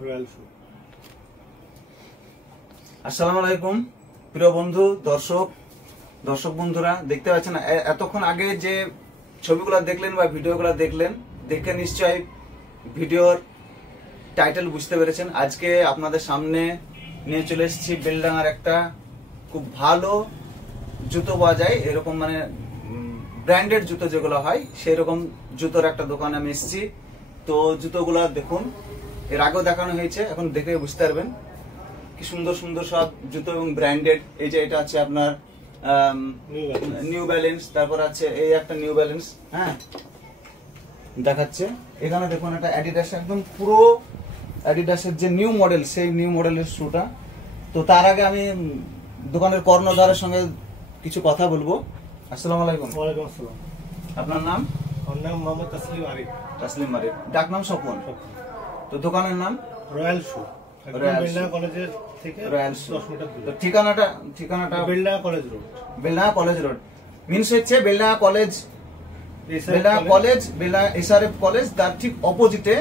Royal শু। আসসালামু আলাইকুম প্রিয় বন্ধু, দর্শক বন্ধুরা, দেখতে পাচ্ছেন এতক্ষণ আগে যে ছবিগুলো দেখলেন বা ভিডিওগুলো দেখলেন, দেখে নিশ্চয়ই ভিডিওর টাইটেল বুঝতে পেরেছেন। আজকে আপনাদের সামনে নিয়ে চলে এসেছি বেলডাঙার একটা খুব ভালো জুতো পাওয়া যায়, এরকম মানে ব্র্যান্ডেড জুতো যেগুলো হয় সেই রকম জুতোর একটা দোকানে আমি এসেছি। তো জুতোগুলো দেখুন, এর আগেও দেখানো হয়েছে, এখন দেখে বুঝতে পারবেন কি সুন্দর সুন্দর সব জুতো এবং ব্র্যান্ডেড। এই যে এটা আছে আপনার নিউ ব্যালেন্স, তারপর আছে এই একটা নিউ ব্যালেন্স, হ্যাঁ দেখাচ্ছে। এখানে দেখুন একটা অ্যাডিডাস, একদম পুরো অ্যাডিডাসের যে নিউ মডেল, সেই নিউ মডেলের শুটা। তো তার আগে আমি দোকানের কর্ণধারের সঙ্গে কিছু কথা বলবো। আসসালামু আলাইকুম। ওয়ালাইকুম আসসালাম। আপনার নাম? আমার নাম মোহাম্মদ তাসলিম আরিফ। তাসলিম আরিফ, ডাক নাম স্বপন। তো দোকানের নাম রয়্যাল শু, বেলডাঙ্গা কলেজের থেকে রয়্যাল শু। 10 মিটার দূরে। তো ঠিকানাটা Beldanga college road. Beldanga college road means হচ্ছে Beldanga college, Beldanga SRF college, তার ঠিক অপোজিটে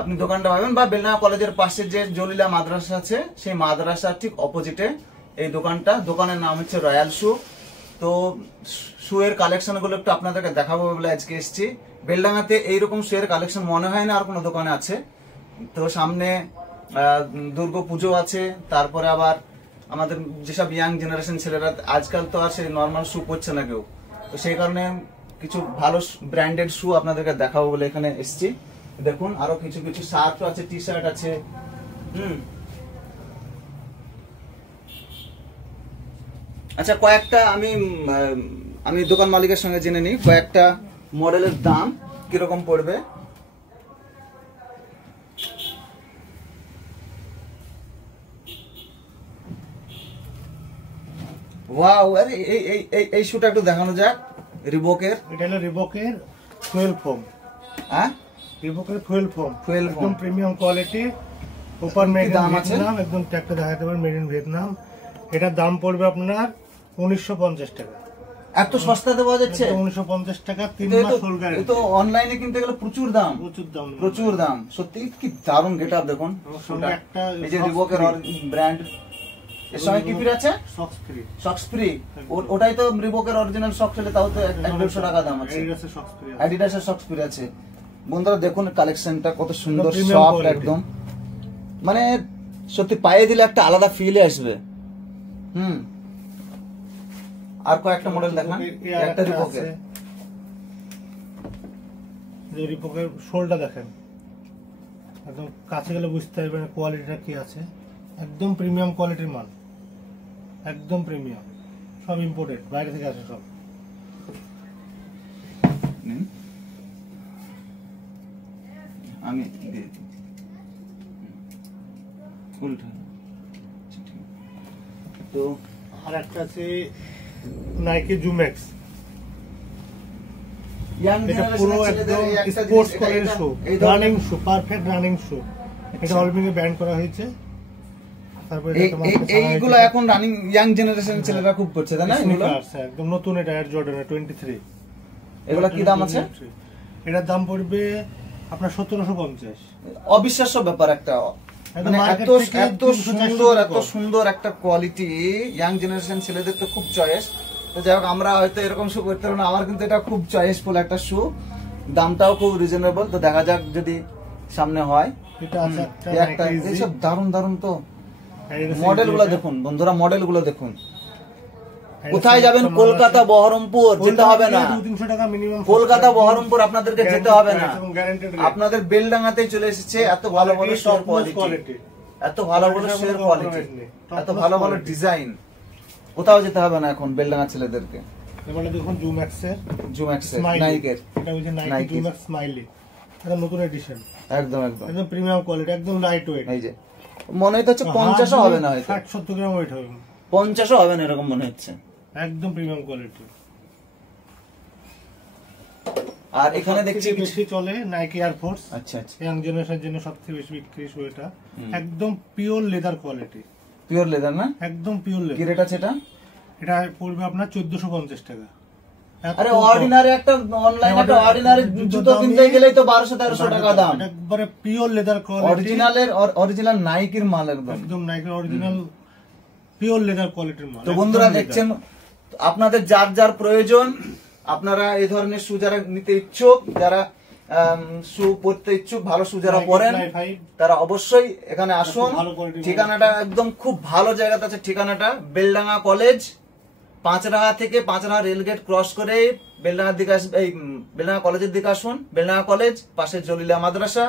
আপনি দোকানটা পাবেন। বা বেলডাঙ্গা কলেজের পাশে যে জলিলা মাদ্রাসা আছে, সেই মাদ্রাসার ঠিক অপোজিটে এই দোকানটা। দোকানের নাম হচ্ছে রয়্যাল শু। তো শু এর কালেকশন গুলো একটু আপনাদেরকে দেখাবো বলে আজকে এসেছি। বেলডাঙ্গাতে এইরকম শু এর কালেকশন মনে হয় না আর কোনো দোকানে আছে। তো সামনে দুর্গা পুজো আছে, তারপরে আবার আমাদের যেসব ইয়াং জেনারেশন ছেলেরা আজকাল তো আর সেই নর্মাল শু পরছে না কেউ, তো সেই কারণে কিছু ভালো ব্র্যান্ডেড শু আপনাদেরকে দেখাবো বলে এখানে এসেছি। দেখুন আরো কিছু কিছু শার্টও আছে, টি শার্ট আছে। আচ্ছা, কয়েকটা আমি দোকান মালিকের সঙ্গে জেনে নিই কয়েকটা মডেলের দাম কিরকম পড়বে। ওয়াও, আরে এই শুটা একটু দেখানো যাক। রিবকের, এটা হলো রিবকের ফুয়েল ফোম। হ্যাঁ, রিবকের ফুয়েল ফোম ফুয়েল ফোম, একদম প্রিমিয়াম কোয়ালিটি। ওপার মেড ইন দাম আছে? ভিয়েতনাম, একদম ট্যাগটা দেখাতে পারেন মেড ইন ভিয়েতনাম। এটার দাম পড়বে আপনার 1950 টাকা। এত সস্তাতে পাওয়া যাচ্ছে? 1950 টাকা, 3 মাস ফুল গ্যারান্টি। তো অনলাইনে কিনতে গেলে প্রচুর দাম, প্রচুর দাম। সত্যি কি দারুণ গেটআপ দেখুন। এই যে রিবকের ব্র্যান্ড, এর সঙ্গে কি ফ্রি আছে? Socks free. সক্স ফ্রি, ওটাই তো রিবকের অরিজিনাল সক্স, হলে তাও তো 150 টাকা দাম আছে। অ্যাডিডাসের সক্স ফ্রি আছে। বন্ধুরা দেখুন কালেকশনটা কত সুন্দর, সফট একদম, মানে সত্যি পায়ে দিলে একটা আলাদা ফিল আসবে। আর কয়েকটা মডেল দেখান। একটা রিবকের শোলটা দেখেন, একদম কাছে গেলে বুঝতে পারবেন কোয়ালিটিটা কি আছে। একদম প্রিমিয়াম কোয়ালিটির মাল, একদম প্রিমিয়াম, সব ইম্পোর্টেড, বাইরে থেকে আসে সব। আমি তো আর একটা আছে নাইকি জুমেক্স। এটা পুরো একদম স্পোর্টস কোয়ালিটির শু, রানিং শু, পারফেক্ট রানিং শু। এটা অলরেডি ব্যান্ড করা হয়েছে। তারপরে এইগুলো এখন রানিং ইয়াং জেনারেশন ছেলেরা খুব করছে, তাই না? এগুলো একদম নতুন, এটা এয়ার জর্ডান 23। এগুলো কি দাম আছে? এটার দাম পড়বে আপনার 1750। অবিশ্বাস্য ব্যাপার একটা, মানে এত সুন্দর একটা কোয়ালিটি। ইয়াং জেনারেশন ছেলেদের তো খুব চয়েস। তো যাই হোক, আমরা হয়তো এরকম শু করতে পারবো না, আমার কিন্তু এটা খুব চয়েসফুল একটা শু, দামটাও খুব রিজনেবল। তো দেখা যাক যদি সামনে হয়। এইসব দারুন দারুন তো মডেল গুলো দেখুন বন্ধুরা, মডেল গুলো দেখুন। কোথায় যাবেন? কলকাতা বহরমপুর যেতে হবে না, 200-300 টাকা মিনিমাম। কলকাতা বহরমপুর আপনাদেরকে যেতে হবে না, আপনাদের বেলডাঙ্গাতেই চলে এসেছে। এত ভালো ভালো শুয়ের কোয়ালিটি, এত ভালো ভালো শুয়ের কোয়ালিটি, এত ভালো ভালো ডিজাইন, কোথাও যেতে হবে না এখন বেলডাঙ্গা ছেলেদেরকে। এবারে দেখুন জুম্যাক্সের, নাইকের, এটা হচ্ছে নাইকি জুম্যাক্স স্মাইলি, এটা নতুন এডিশন। একদম একদম একদম প্রিমিয়াম কোয়ালিটি, একদম লাইট ওয়েট। এই যে মনে হচ্ছে 50ও হবে না, হয়তো 60-70 গ্রাম ওয়েট হবে, 50ও হবে না এরকম মনে হচ্ছে। একদম প্রিমিয়াম কোয়ালিটি। আর এখানে দেখছি বেশি চলে নাইকি এয়ার ফোর্স। আচ্ছা আচ্ছা, ইয়াং জেনারেশনের জন্য সবথেকে বেশি বিক্রি শু এটা। একদম pure leather quality, pure leather না? একদম পিওর লেদার। কি রেট আছে এটা? এটা পড়বে আপনার 1450 টাকা। আরে অর্ডিনারি একটা অনলাইন একটা অর্ডিনারি জুতো কিনতে গেলেই তো 1200-1300 টাকা দাম। একবারে পিওর লেদার কোয়ালিটি, অরিজিনাল নাইকির মাল একদম নাইকের অরিজিনাল পিওর লেদার কোয়ালিটির মাল। তো বন্ধুরা দেখছেন, আপনাদের যার যার প্রয়োজন, আপনারা এই ধরনের শু যারা নিতে ইচ্ছুক, যারা শু পরতে ইচ্ছুক, ভালো শু যারা পরেন, তারা অবশ্যই এখানে আসুন। ঠিকানাটা একদম খুব ভালো জায়গাতে আছে। ঠিকানাটা বেলডাঙ্গা কলেজ, পাঁচরাঙা থেকে পাঁচরাঙা রেলগেট ক্রস করে বেলডাঙ্গার দিকে এই বেলডাঙ্গা কলেজের দিকে আসুন। বেলডাঙ্গা কলেজ পাশে জলিলা মাদ্রাসা,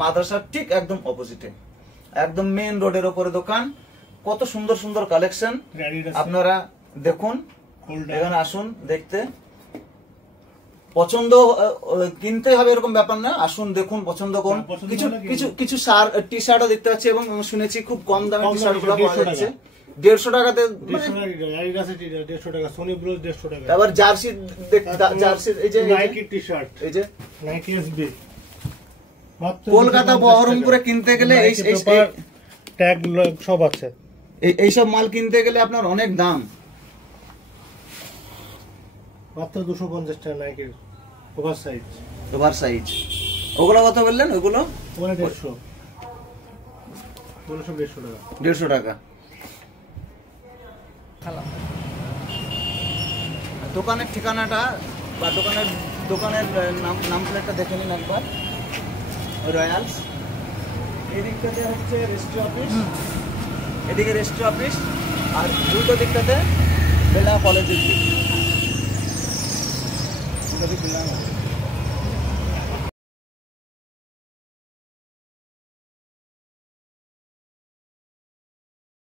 মাদ্রাসার ঠিক একদম অপোজিটে, একদম মেইন রোডের ওপরে দোকান। কত সুন্দর সুন্দর কালেকশন, আপনারা দেখুন, এখানে আসুন দেখতে। পছন্দ কিনতে হবে এরকম ব্যাপার না, আসুন দেখুন, পছন্দ করুন। কিছু কিছু কিছু টি শার্টও দেখতে পাচ্ছি এবং শুনেছি খুব কম দামে টি শার্ট গুলো পাওয়া যাচ্ছে 150 টাকাতে। আবার জার্সি, জার্সি এই যে নাইকি টি শার্ট, এই যে নাইকি এসবি কলকাতা বহরমপুরে কিনতে গেলে এই ট্যাগ সব আছে। এইসব মাল কিনতে গেলে আপনার অনেক দাম, মাত্র 250 টাকা নাইকির ওভার সাইজ। ওভার সাইজ ওগুলো কত বললেন? ওগুলো 150, 150 টাকা। দোকানের ঠিকানাটা বা দোকানের নাম প্লেটটা দেখে নিন একবার। রয়্যালস, এই দিকটাতে হচ্ছে রেজিস্ট্রি অফিস, এদিকে রেজিস্ট্রি অফিস, আর উল্টো দিকটাতে বেলডাঙ্গা কলেজের দিক।